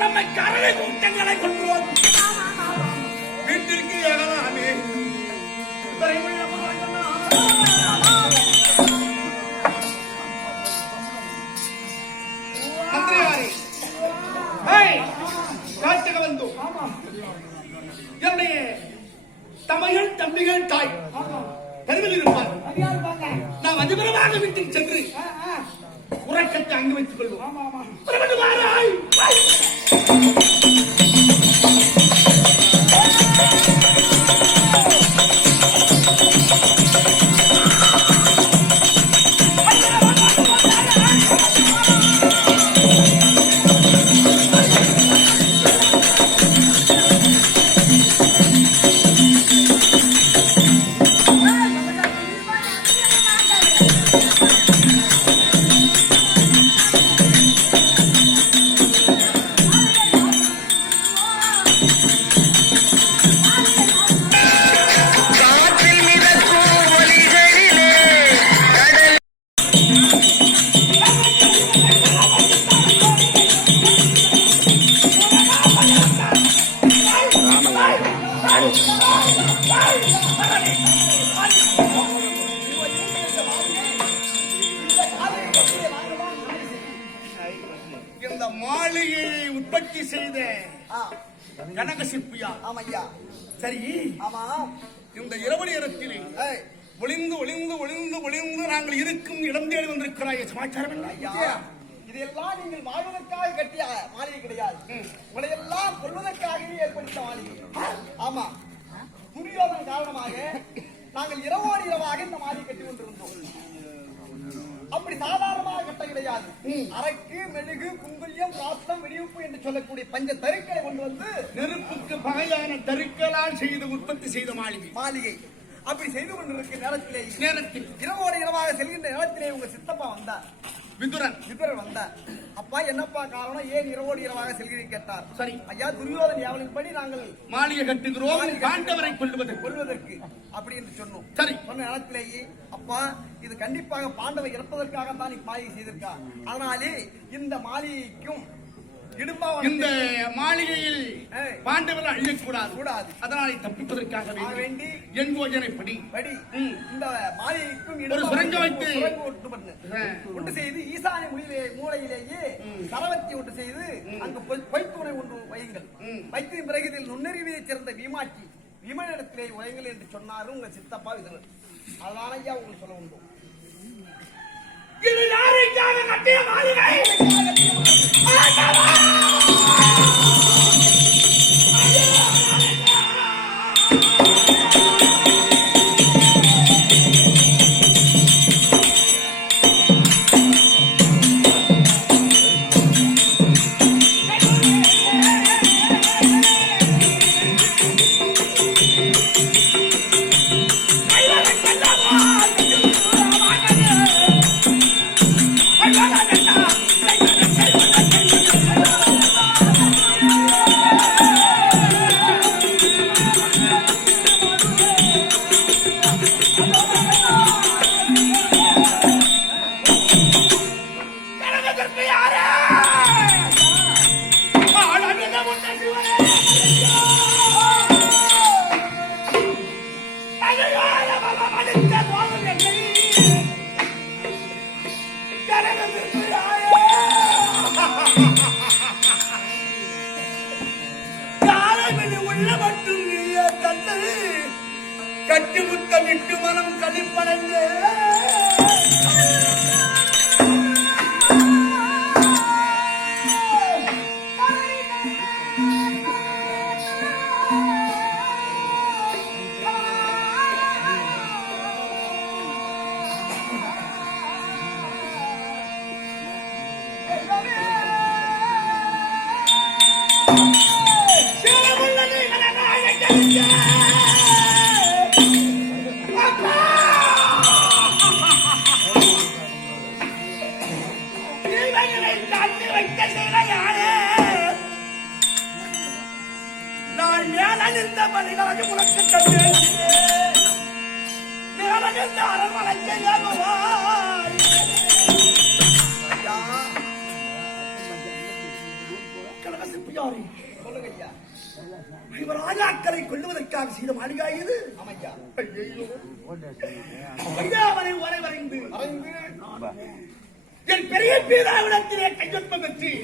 நம்மை கரவை கூட்டங்களை கொள்வோம். வீட்டிற்கு ஏகலாமே மந்திரியாரே, காட்டுக்கு வந்தோம். என்னுடைய தமைகள் தம்பிகள் தாய் தெருவில் இருப்பார். நாம் அதிபரமாக வீட்டுக்கு சென்று உறக்கத்தை அங்கு வைத்துக் கொள்வோம். இந்த மாளிகையை உற்பத்தி செய்த கனகசிற்பியா? ஆமையா. சரி, ஆமா. இந்த இரவு நேரத்திலே ஒளிந்து ஒளிந்து ஒளிந்து ஒளிந்து நாங்கள் இருக்கும் இடம் தேடி வந்திருக்கிறாய். சமாச்சாரம் இல்லை ஐயா. இதெல்லாம் நீங்கள் வாழ்வதற்காக கட்டிய மாளிகை கிடையாது. உங்களை எல்லாம் கொள்வதற்காகவே ஏற்படுத்த மாளிகை. ஆமா, துரியோதன் காரணமாக நாங்கள் இரவோடு இரவாக இந்த மாளிகை கட்டி கொண்டிருந்தோம். அப்படி சாதாரணமாக கட்ட கிடையாது. அரக்கு, மெழுகு, குங்குல்யம், ராத்தம், வெடிவுப்பு என்று சொல்லக்கூடிய பஞ்ச தருக்களை கொண்டு வந்து நெருப்புக்கு பகையான தருக்களால் செய்து உற்பத்தி செய்த மாளிகை. அப்படி செய்து கொண்டிருக்கிற நேரத்தில் இரவோடு இரவாக செல்கின்ற நேரத்திலே உங்க சித்தப்பா வந்தார். விதுரன் வந்தார். அப்பா, என்னப்பா காரணம், ஏன் இரவோடு இரவாக செல்கிறீர்கள் கேட்டார். சரி ஐயா, துரியோதன் யாவலின்படி நாங்கள் மாளிகை கட்டுகிறோம் பாண்டவரை கொள்வதற்கு அப்படி என்று சொன்னோம். சரி, சொன்ன நேரத்திலேயே அப்பா, இது கண்டிப்பாக பாண்டவை இறப்பதற்காக தான் நீ மாளிகை செய்திருக்கா. அதனாலே இந்த மாளிகைக்கும் இந்த மாளிகையில் பாண்டவர்கள் அழியக்கூடாது. அதனாலே தப்பிப்பதற்காக வேண்டி என் யோஜனை படி இந்த மாளிகைக்கும் ஒரு சுரங்கம் வைத்து ஒன்று செய்து ஈசானிய மூலையிலேயே சரவத்தி ஒன்று செய்து அங்கு பொய்த்துணை ஒன்று வையுங்கள். வைத்த பிறகு இதில் நுண்ணறிவியை சேர்ந்த விமனிடத்திலே உரையுங்கள் என்று சொன்னாரும் உங்க சித்தப்பா விதுரன். அதனால ஐயா உங்களுக்கு சொல்ல உண்டு. இது யாருக்காக கட்டிய மாளிகை? கட்டி முத்தமிட்டு மனம் கழிப்படைந்து நான் இந்த மனிதராக உனக்கு தந்தேன் இந்த அரண்மனைக்கு கனகசிப்பியாரி சொல்லுங்க ஐயா. இவர் ராஜாக்களை கொள்ளுவதற்காக செய்த மாளிகா இது. அவரை வரைந்து என் பெரிய பீதாவிடத்திலே கையொப்பம் பெற்று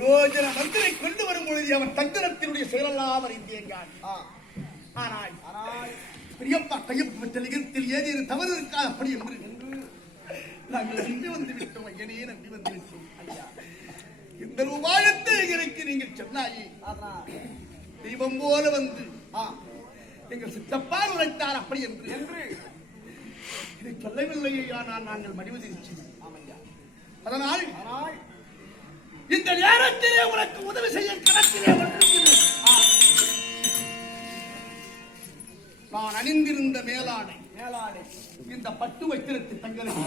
ரோஜன மந்திரை கொண்டு வரும் பொழுது அவன் தந்திரத்தினுடைய செயலெல்லாம் அறிந்தேன். ஆனால் பெரியப்பா கையொப்பம் பெற்ற நிகழ்த்தில் ஏதேது தவறு இருக்கா அப்படி என்று நாங்கள் நம்பி வந்து விட்டோம். ஐயனே நம்பி வந்து விட்டோம். இந்த உபாயத்தை எனக்கு நீங்கள் சொன்னாயே தெய்வம் போல வந்து எங்கள் சித்தப்பா உரைத்தார் அப்படி என்று இதை சொல்லவில்லையே. ஆனால் நாங்கள் மடிவதிர்ச்சி. அதனால் இந்த நேரத்திலே உனக்கு உதவி செய்ய கணக்கிலே நான் அணிந்திருந்த மேலாடை இந்த பட்டு வைத்திரத்தை தங்களுக்கு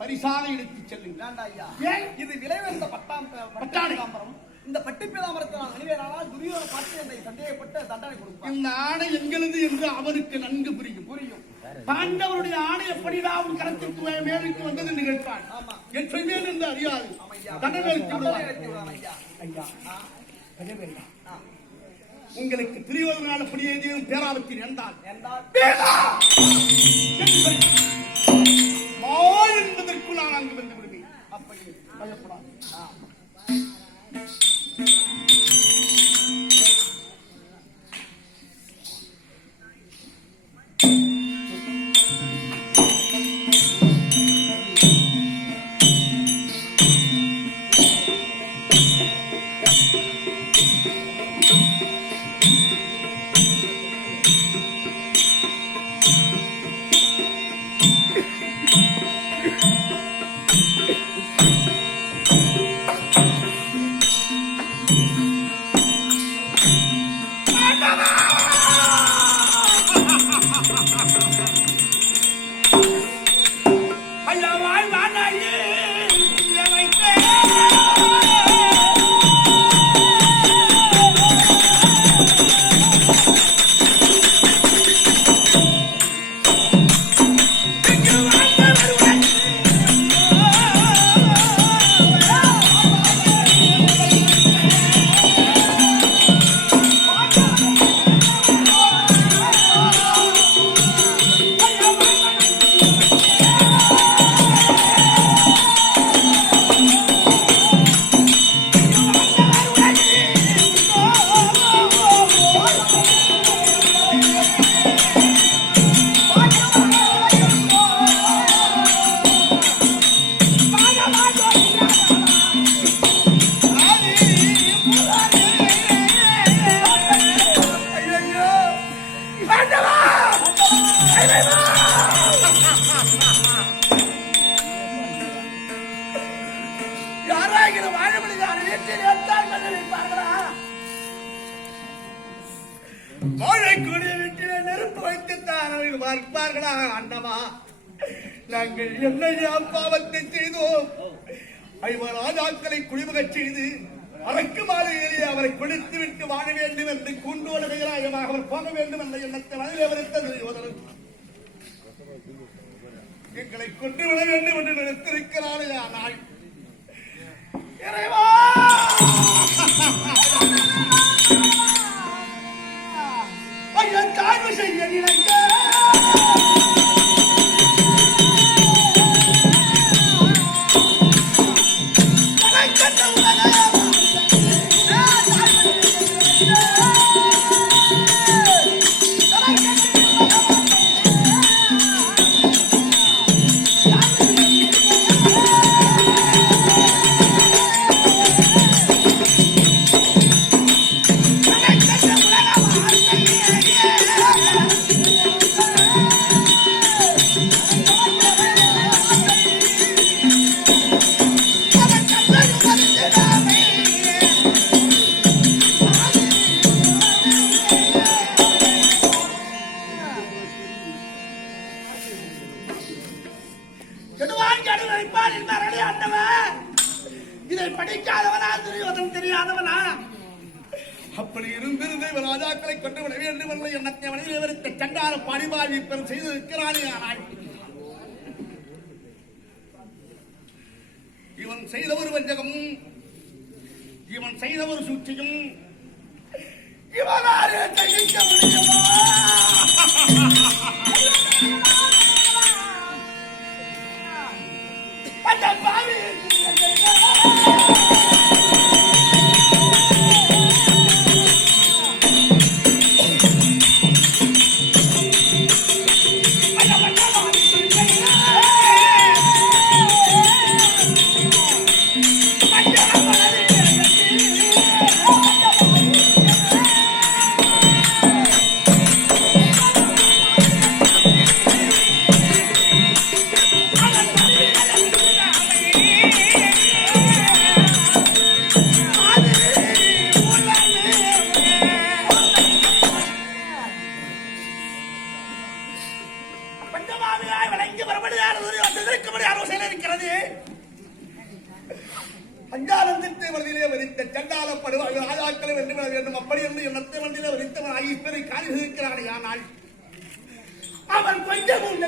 பரிசாக எடுத்துச் செல்லுங்கள். இது விலை வந்த பட்டாம்பரம். இந்த பட்டு பீதாம்பரத்தை நான் அணிவேனால் துரியோட பார்த்து என்னை சந்தேகப்பட்டு தண்டனை கொடுப்பார். இந்த ஆணை எங்களது என்று அவனுக்கு நன்கு புரியும். பாண்டவருடைய ஆணை எப்படி நான் கரத்துக்கு மேலுக்கு வந்தது என்று கேட்பான். என் செய்வேன் என்று அறியாது உங்களுக்கு துரியோதனால் அப்படி ஏதேனும் பேராபத்தில் என்றால் என்பதற்குள் நான் அங்கு வந்து விடுவேன். அப்படி பயப்படாது. வாழைக்கூடிய வீட்டில நெருப்பு வைத்துத்தான் அவர்கள் பார்ப்பார்களா? அண்ணமா, நாங்கள் என்ன பாவத்தை செய்தோம்? ஐவர் ராஜாக்களை குடிமுகச் செய்து அரக்கு மாளிகையிலே அவரை கொடுத்து விட்டு வாழ வேண்டும் என்று கூண்டோட கைகளாயமாக அவர் போக வேண்டும் என்ற எண்ணத்தை மனதில் அவருத்தது. எங்களை கொண்டு விட வேண்டும் என்று நினைத்திருக்கிறாரே. ஆனால் இறைவா, ஐயன் தாழ்வு செய்ய நினைக்க இதை படிக்காதவனா, துரியோதனம் தெரியாதவனா? அப்படி இருந்திருந்த ராஜாக்களை கொண்டு விட வேண்டும் என்ற எண்ணத்தை மனிதனை வருத்த சண்டார பணிபாவி பெறும் செய்திருக்கிறானே. ஆனால் இவன் செய்த ஒரு வஞ்சகமும் இவன் செய்த ஒரு சூழ்ச்சியும் இவனாலே தகிக்க முடியுமா? அந்த பாவி அஞ்சானந்தத்தை மனதிலே வரித்த சண்டாளப்படுவாய் ராஜாக்களை வென்று விட வேண்டும். அப்படி இருந்து எண்ணத்தை மனதிலே வரித்தவன் ஈஸ்வரை காணியிருக்கிறானே. ஆனால் அவன் கொஞ்சமும்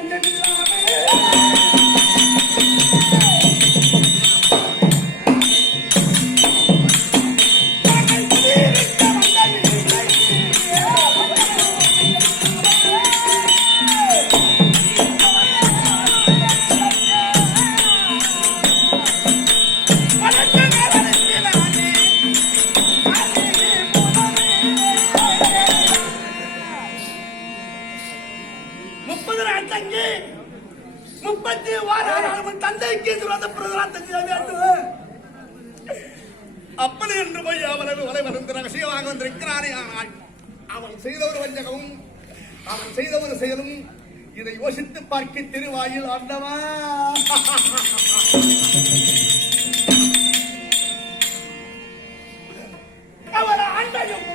அப்படி என்று போய் அவனது வலை வந்து ரகசியமாக வந்திருக்கிறானே. ஆனால் அவன் செய்த ஒரு வஞ்சகமும் அவன் செய்த ஒரு செயலும் இதை யோசித்து பார்க்க திருவாயில் ஆண்டவா. அவர் ஆண்டையும்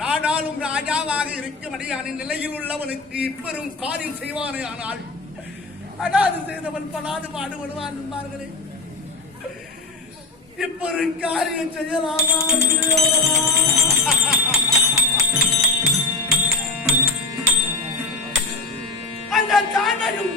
நாடாளும் ராஜாவாக இருக்கும்படியான நிலையில் உள்ளவனுக்கு இப்பெரும் காரியம் செய்வானே. ஆனால் அடாது செய்தவன் படாது பாடுபடுவான் என்பார்களே. இப்பொரு காரியம் செய்யலாமா? அந்த தாண்டையும்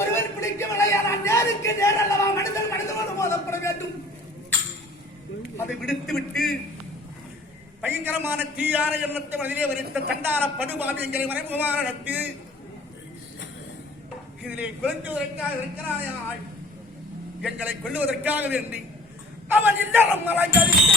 ஒருவர் பிடிக்கவில்லை. நேருக்கு நேரல்லவா மனிதன் மனிதனோடு மோதப்பட வேண்டும். அதை விடுத்துவிட்டு பயங்கரமான தீயான எண்ணத்தை மனதிலே வரித்த தண்டார படுபாவி எங்களை மறைமுகமாக நடத்தி இதிலே குழந்தைவதற்காக இருக்கிறாய். எங்களை கொள்ளுவதற்காக வேண்டி அவன் இல்லறம் மலங்கரித்து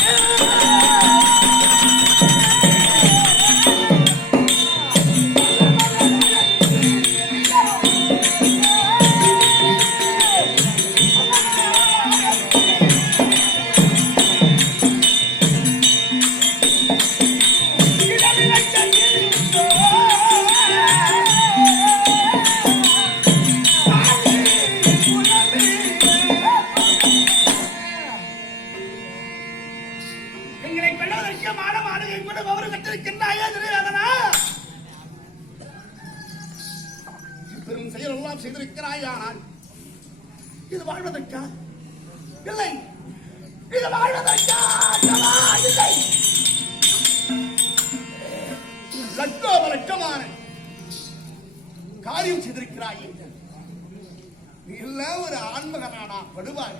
பெரும் செயலெல்லாம் செய்திருக்கிறாய். ஆனால் இது வாழ்வதற்கா? இல்லை, இது வாழ்வதற்கா? இல்லை. லட்சோப லட்சமான காரியம் செய்திருக்கிறாய். இல்ல ஒரு ஆண்மகனானா படுவாய்.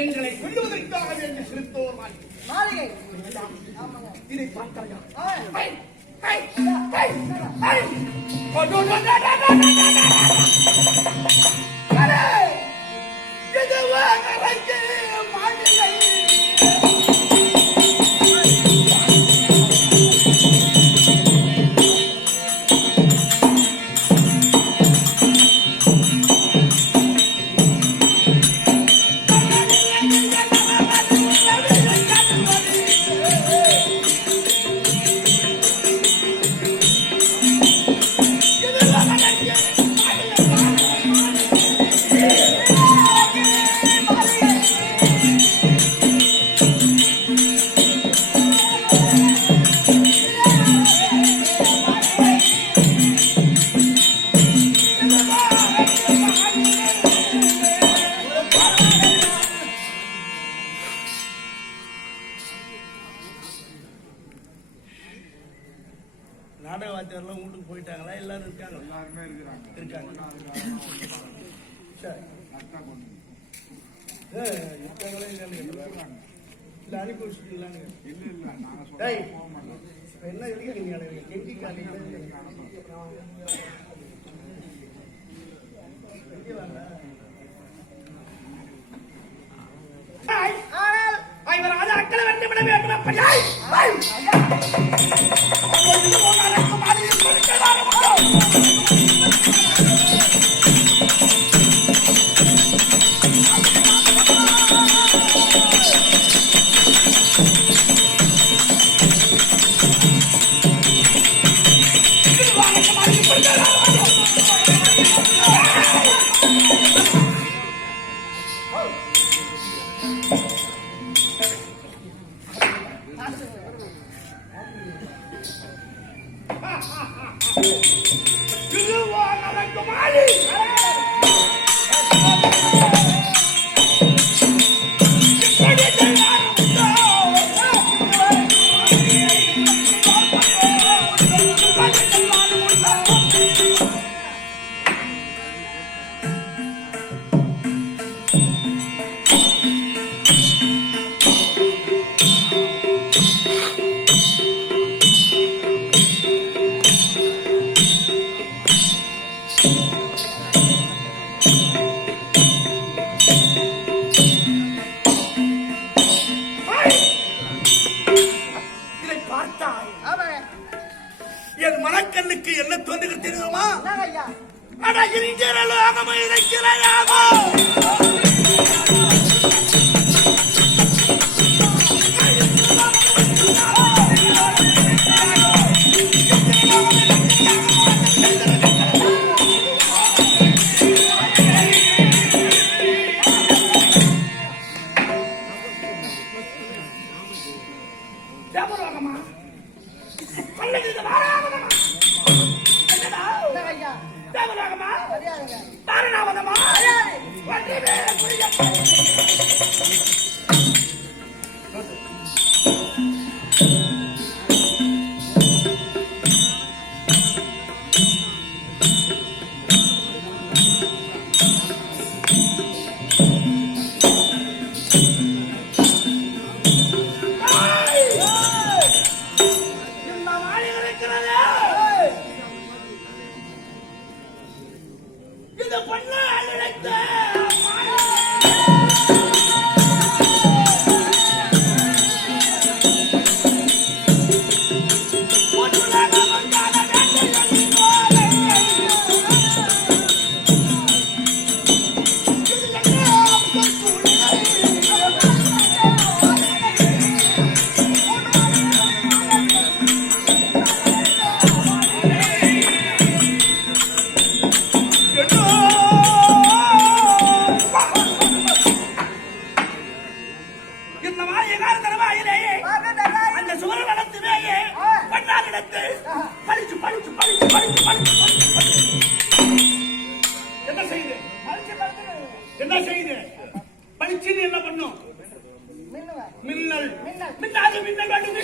எங்களை கொல்லுவதற்காக வேண்டிய செலுத்தோர் மாளிகை இதை பார்க்கலையா? நாடக வாத்தியாரெல்லாம் வீட்டுக்கு போயிட்டாங்களா? எல்லாரும் இருக்காங்க? எல்லாருமே இருக்கிறாங்க. இருக்காங்க. சரி. இருக்காங்களா இல்லையான்னு கேட்குறாங்க. இல்லை அனுப்பி வச்சுக்கலாங்க. இல்ல நாங்க சொல்ல டேய், போக மாட்டோம். இப்ப என்ன எழுதி நீங்க கெஞ்சி காலையில் இவர் ராஜாக்களை வென்று விட வேண்டும் அப்படியாய் என் மனக்கண்ணுக்கு என்ன தோன்றுகிறது தெரியுமா? அட இருக்கிற லோகம் இருக்கிறாயாகோ இது பண்ண அழைத்த என்ன செய்யுது பளிச்சுன்னு என்ன பண்ணும் மின்னுவேன். மின்னல் மின்னல். மின்னாது மின்னல் வேண்டும்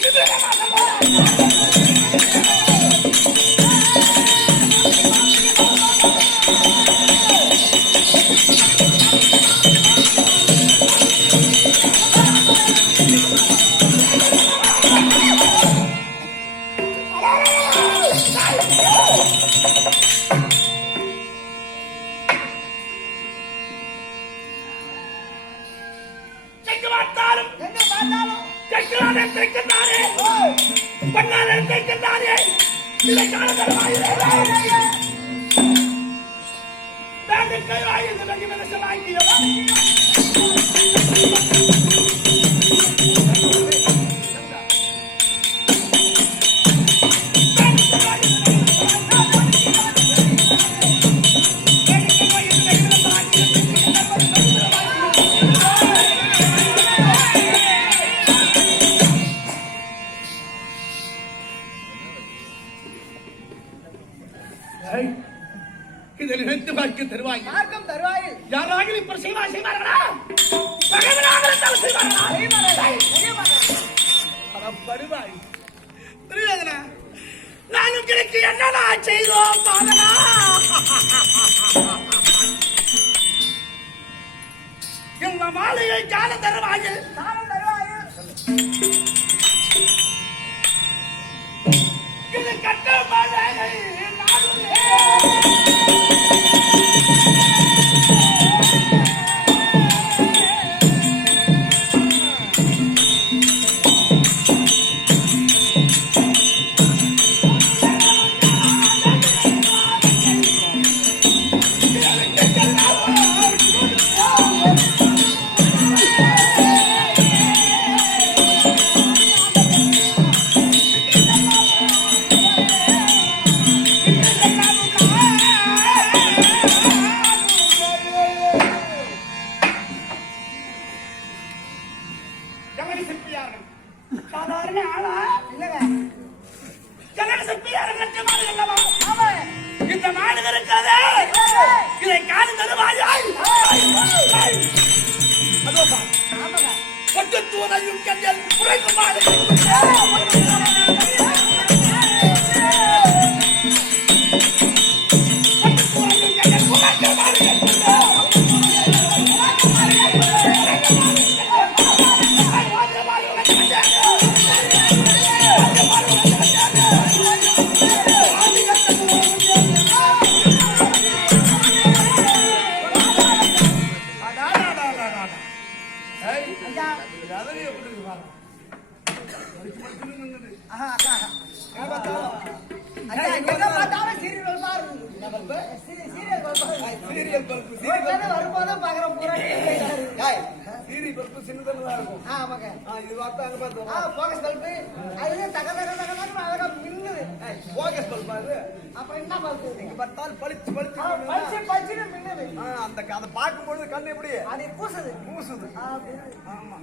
செக்கு பார்த்தாலும் எங்க பார்த்தாலும் செக்குலானே தைக்கின்றானே பண்ணானே தைக்கின்றானே இதை காண தருவாயிலே தாண்டி கைவாயில் தொடங்கி மனசலாக்கியோ இதை நினைத்து பார்க்க தருவாய் மார்க்கம் தருவாயில் யாராக இப்ப செய்வார்களா பகைவனாக இருந்தாலும் செய்வார்களா படுவாய் தெரியாதுனா நானும் கிழக்கு என்னடா செய்தோம் பாதனா எங்க மாளிகை கால தருவாயில் தானம் தருவாயில் இது கட்ட மாளிகை நாடுலே ஜனக சிற்பியார்கள் சாதாரண ஆளா இல்லங்க ஜனக சிற்பியார்கள் லட்சமானது அல்லவா ஆமா இந்த மாடு இருக்கிறதே இதை காண தருவாயாய் அதோ பார் ஆமாங்க பட்டுத்தூரையும் கஞ்சல் குறைக்கும் மாடு பட்டுத்தூரையும் கஞ்சல் குறைக்கும் மாடு ஐயா ஆஹா அக்கா ஐயா எங்க பார்த்தாலும் சீரியல் பாரு சீரியல் பாரு சீரியல் பல்பு ரோட்ல வரும்போது பாக்குறோம் பூரா சீரியல் பல்பு சின்னதா இருக்கும் ஆமாங்க இது பார்த்தா அங்க பார்த்தோம் போகஸ் பல்பு அதுல தக தக தக தக அழகா மின்னுது போகஸ் பல்பா அது அப்ப என்ன பல்பு இங்க பார்த்தால் பளிச்சு பளிச்சு பளிச்சு பளிச்சுன்னு மின்னுது அந்த அதை பார்க்கும்பொழுது கண்ணு எப்படி அது பூசுது பூசுது ஆமா